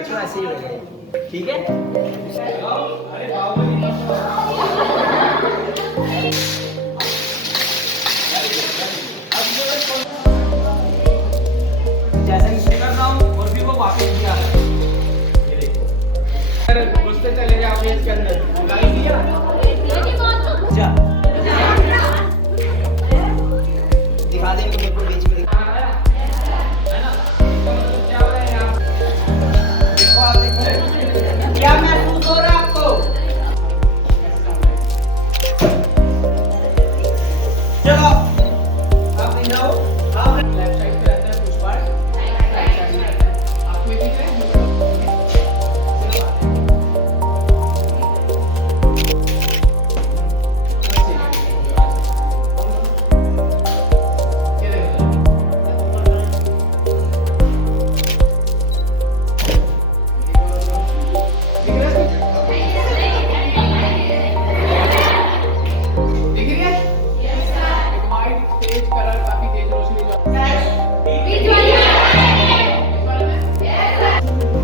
बच्चों ऐसे ही होगा, ठीक है। जैसे मैं कर रहा हूँ और भी वो वापस भी आ रहा है, ये देखो। घुसते चले जाओगे इसके अंदर, गाली दिया जा, दिखा देंगे मेरे को बीच में है ना। इसका मतलब क्या हो रहा है यहाँ, देखो आप देखो क्या महसूस हो रहा है आपको। चलो आप जाओ, आप लेफ्ट साइड पे रहता है पुश पार्ट, राइट साइड में रहता है, आप में भी है।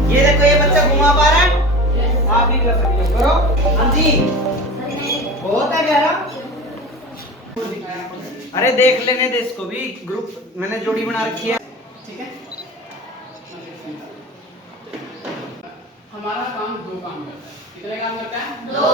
ये देखो ये बच्चा घुमा पा रहा है, आप भी कर सकते हो, करो। हाँ जी, बहुत है गहरा। अरे देख लेने दे इसको भी, ग्रुप मैंने जोड़ी बना रखी है, ठीक है। हमारा काम 2 काम करता है, कितने काम करता है? 2।